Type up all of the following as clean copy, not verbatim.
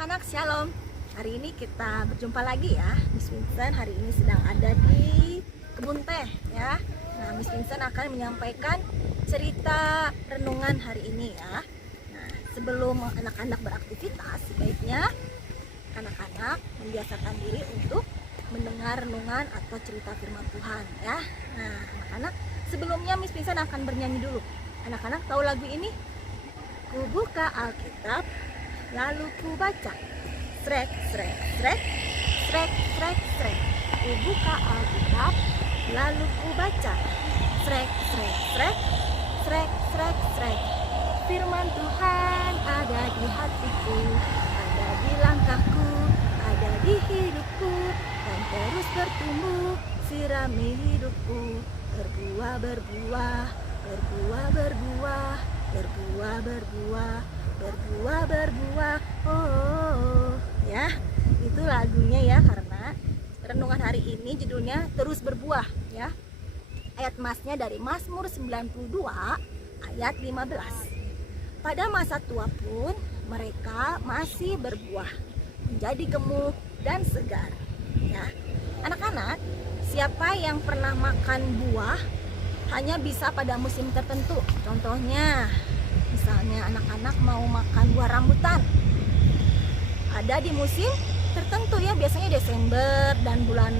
anak-anak, shalom. Hari ini kita berjumpa lagi ya. Miss Vincent hari ini sedang ada di kebun teh ya. Nah, Miss Vincent akan menyampaikan cerita renungan hari ini ya. Nah, sebelum anak-anak beraktivitas, sebaiknya anak-anak membiasakan diri untuk mendengar renungan atau cerita firman Tuhan ya. Nah, anak-anak, sebelumnya Miss Vincent akan bernyanyi dulu. Anak-anak tahu lagu ini? Ku buka Alkitab, lalu ku baca. Srek, srek, srek, srek, srek, srek. Ku buka Alkitab, lalu ku baca. Srek, srek, srek, srek, srek, srek. Firman Tuhan ada di hatiku, ada di langkahku, ada di hidupku, dan terus bertumbuh, sirami hidupku. Berbuah, berbuah, berbuah, berbuah, berbuah, berbuah, berbuah, berbuah. Oh, ya, itu lagunya ya, karena renungan hari ini judulnya terus berbuah ya. Ayat masnya dari Mazmur 92 ayat 15. Pada masa tua pun mereka masih berbuah, menjadi gemuk dan segar ya. Anak-anak, siapa yang pernah makan buah hanya bisa pada musim tertentu? Contohnya, misalnya anak-anak mau makan buah rambutan, ada di musim tertentu ya, biasanya Desember dan bulan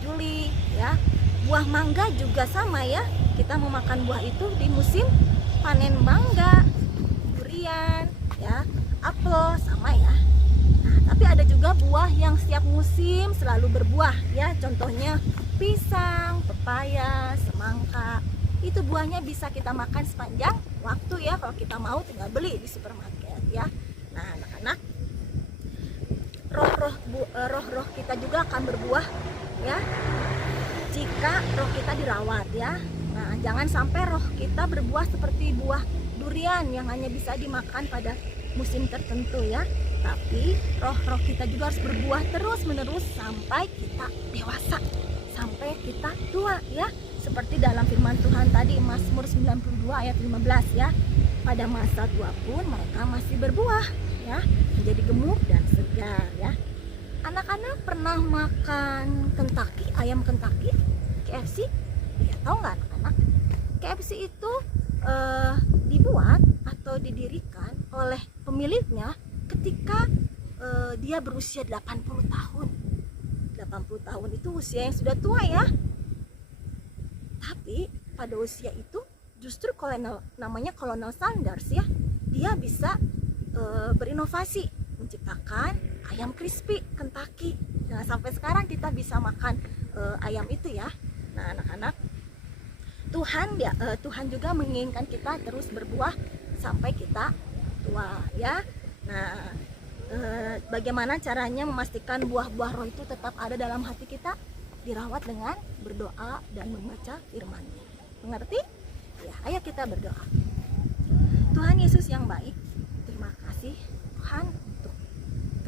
Juli ya. Buah mangga juga sama ya, kita mau makan buah itu di musim panen mangga, durian ya, apel sama ya. Nah, tapi ada juga buah yang setiap musim selalu berbuah ya, contohnya pisang, pepaya, semangka. Itu buahnya bisa kita makan sepanjang waktu ya, kalau kita mau tinggal beli di supermarket ya. Nah, anak-anak, roh-roh kita juga akan berbuah ya, jika roh kita dirawat ya. Nah, jangan sampai roh kita berbuah seperti buah durian yang hanya bisa dimakan pada musim tertentu ya. Tapi roh-roh kita juga harus berbuah terus-menerus sampai kita dewasa, sampai kita tua ya. Seperti dalam firman Tuhan tadi, Mazmur 92 ayat 15 ya. Pada masa tua pun mereka masih berbuah ya, menjadi gemuk dan segar ya. Anak-anak pernah makan Kentucky, ayam Kentucky, KFC? Ya, tahu nggak anak-anak? KFC itu dibuat atau didirikan oleh pemiliknya ketika dia berusia 80 tahun. 80 tahun itu usia yang sudah tua ya. Tapi pada usia itu justru namanya Colonel Sanders ya, dia bisa berinovasi menciptakan ayam crispy Kentucky. Nah, sampai sekarang kita bisa makan ayam itu ya. Nah, anak-anak, Tuhan juga menginginkan kita terus berbuah sampai kita tua ya. Nah, bagaimana caranya memastikan buah-buah roh itu tetap ada dalam hati kita? Dirawat dengan berdoa dan membaca firman-Nya. Mengerti? Ya, ayo kita berdoa. Tuhan Yesus yang baik, terima kasih Tuhan untuk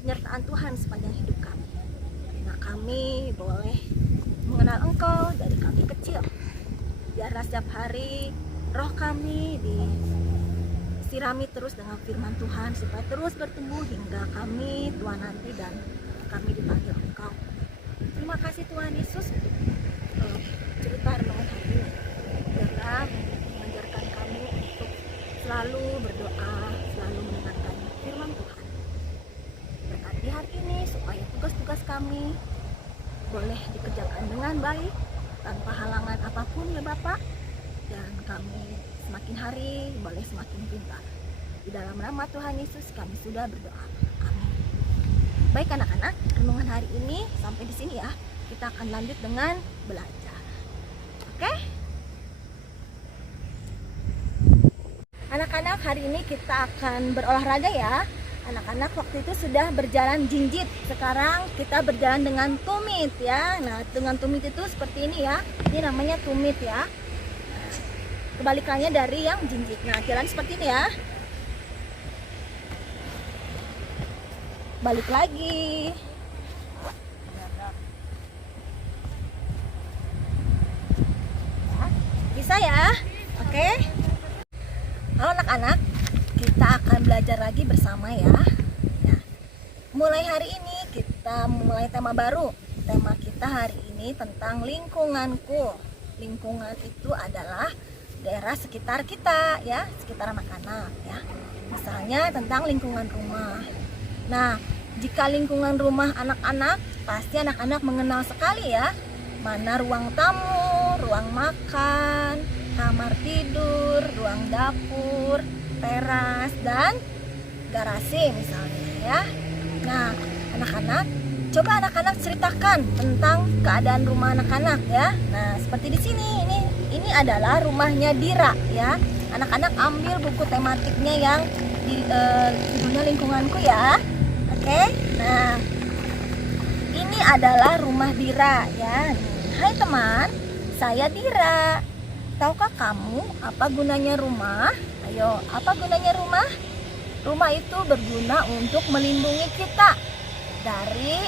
penyertaan Tuhan sepanjang hidup kami. Nah, kami boleh mengenal Engkau dari kami kecil. Biarlah setiap hari roh kami disirami terus dengan firman Tuhan supaya terus bertumbuh hingga kami tua nanti dan kami dipanggil Engkau. Terima kasih Tuhan Yesus untuk cerita renungan hari ini. Biarlah mengajarkan kami untuk selalu berdoa, selalu mendengarkan firman Tuhan. Berkati hari ini supaya tugas-tugas kami boleh dikerjakan dengan baik, tanpa halangan apapun ya Bapak. Dan kami semakin hari boleh semakin pintar. Di dalam nama Tuhan Yesus kami sudah berdoa. Amin. Baik anak-anak, renungan hari ini sampai di sini ya. Kita akan lanjut dengan belajar. Oke? Anak-anak, hari ini kita akan berolahraga ya. Anak-anak waktu itu sudah berjalan jinjit. Sekarang kita berjalan dengan tumit ya. Nah, dengan tumit itu seperti ini ya. Ini namanya tumit ya. Nah, kebalikannya dari yang jinjit. Nah, jalan seperti ini ya. Balik lagi. Ya, bisa ya? Oke. Halo anak-anak, kita akan belajar lagi bersama ya. Nah, mulai hari ini kita mulai tema baru. Tema kita hari ini tentang lingkunganku. Lingkungan itu adalah daerah sekitar kita ya, sekitar anak-anak ya. Misalnya tentang lingkungan rumah. Nah, jika lingkungan rumah anak-anak, pasti anak-anak mengenal sekali ya, mana ruang tamu, ruang makan, kamar tidur, ruang dapur, teras, dan garasi misalnya ya. Nah, anak-anak, coba anak-anak ceritakan tentang keadaan rumah anak-anak ya. Nah, seperti di sini, ini adalah rumahnya Dira ya. Anak-anak ambil buku tematiknya yang judulnya lingkunganku ya. Oke. Nah, ini adalah rumah Dira ya. Hai teman, saya Dira. Tahukah kamu apa gunanya rumah? Ayo, apa gunanya rumah? Rumah itu berguna untuk melindungi kita dari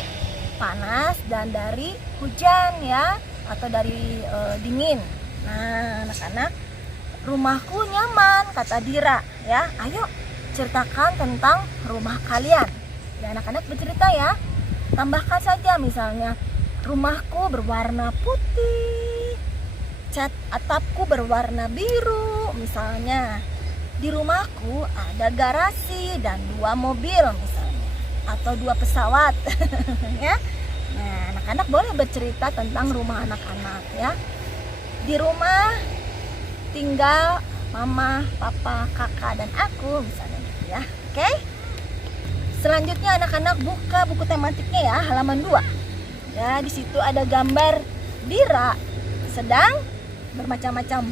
panas dan dari hujan ya, atau dari dingin. Nah, anak-anak, rumahku nyaman kata Dira ya. Ayo ceritakan tentang rumah kalian. Ya, anak-anak bercerita ya. Tambahkan saja misalnya, rumahku berwarna putih, cat atapku berwarna biru misalnya. Di rumahku ada garasi dan 2 mobil misalnya, atau 2 pesawat ya. Nah, anak-anak boleh bercerita tentang rumah anak-anak ya. Di rumah tinggal mama, papa, kakak, dan aku misalnya gitu ya. Oke. Selanjutnya anak-anak buka buku tematiknya ya, halaman 2. Ya, di situ ada gambar Dira sedang bermacam-macam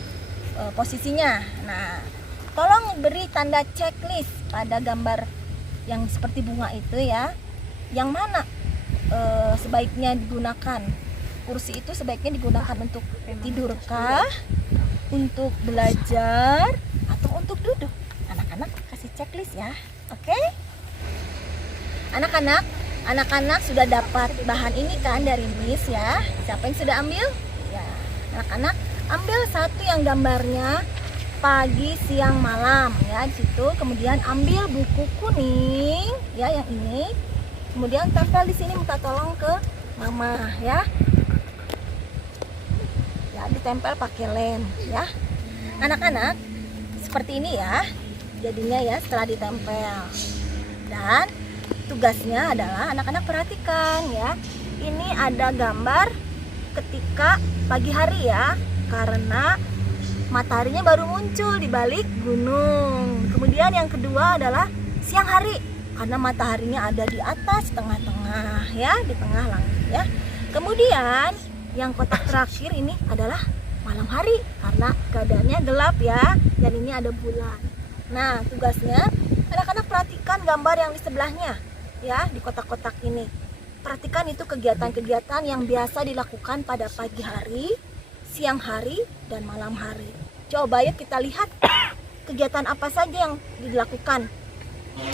posisinya. Nah, tolong beri tanda checklist pada gambar yang seperti bunga itu ya. Yang mana sebaiknya digunakan? Kursi itu sebaiknya digunakan untuk tidurkah, untuk belajar, atau untuk duduk? Anak-anak kasih checklist ya. Oke? Anak-anak sudah dapat bahan ini kan dari Miss ya. Siapa yang sudah ambil? Ya, anak-anak ambil satu yang gambarnya pagi, siang, malam ya di situ. Kemudian ambil buku kuning ya yang ini. Kemudian tempel di sini, minta tolong ke mama ya. Ya, ditempel pakai lem ya. Anak-anak, seperti ini ya jadinya ya setelah ditempel. Dan tugasnya adalah anak-anak perhatikan ya. Ini ada gambar ketika pagi hari ya, karena mataharinya baru muncul di balik gunung. Kemudian yang kedua adalah siang hari, karena mataharinya ada di atas tengah-tengah ya, di tengah langit ya. Kemudian yang kotak terakhir ini adalah malam hari, karena keadaannya gelap ya, dan ini ada bulan. Nah, tugasnya anak-anak perhatikan gambar yang di sebelahnya ya, di kotak-kotak ini. Perhatikan itu kegiatan-kegiatan yang biasa dilakukan pada pagi hari, siang hari, dan malam hari. Coba yuk kita lihat kegiatan apa saja yang dilakukan.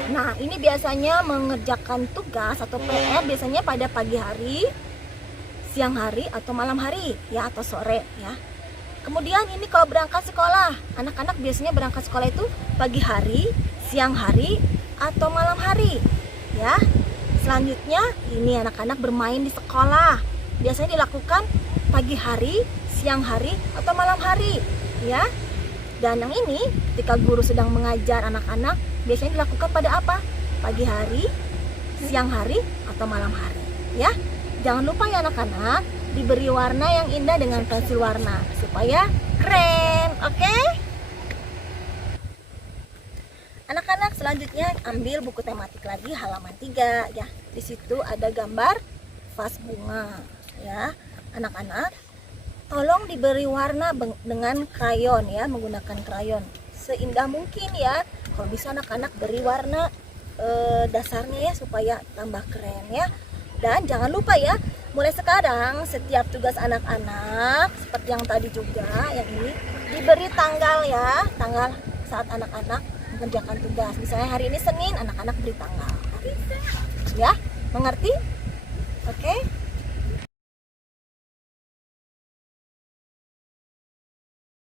Nah, ini biasanya mengerjakan tugas atau PR biasanya pada pagi hari, siang hari, atau malam hari ya, atau sore ya. Kemudian ini kalau berangkat sekolah, anak-anak biasanya berangkat sekolah itu pagi hari, siang hari, atau malam hari ya. Selanjutnya ini anak-anak bermain di sekolah. Biasanya dilakukan pagi hari, siang hari, atau malam hari ya. Dan yang ini ketika guru sedang mengajar anak-anak biasanya dilakukan pada apa? Pagi hari, siang hari, atau malam hari ya. Jangan lupa ya anak-anak, diberi warna yang indah dengan pensil warna supaya keren. Oke? Anak-anak selanjutnya ambil buku tematik lagi halaman 3 ya. Di situ ada gambar vas bunga ya. Anak-anak, tolong diberi warna dengan krayon ya, menggunakan krayon seindah mungkin ya. Kalau bisa anak-anak beri warna dasarnya ya supaya tambah keren ya. Dan jangan lupa ya, mulai sekarang setiap tugas anak-anak seperti yang tadi juga, yang ini diberi tanggal ya, tanggal saat anak-anak mengerjakan tugas. Misalnya hari ini Senin, anak-anak beri tanggal. Ya, mengerti? Oke.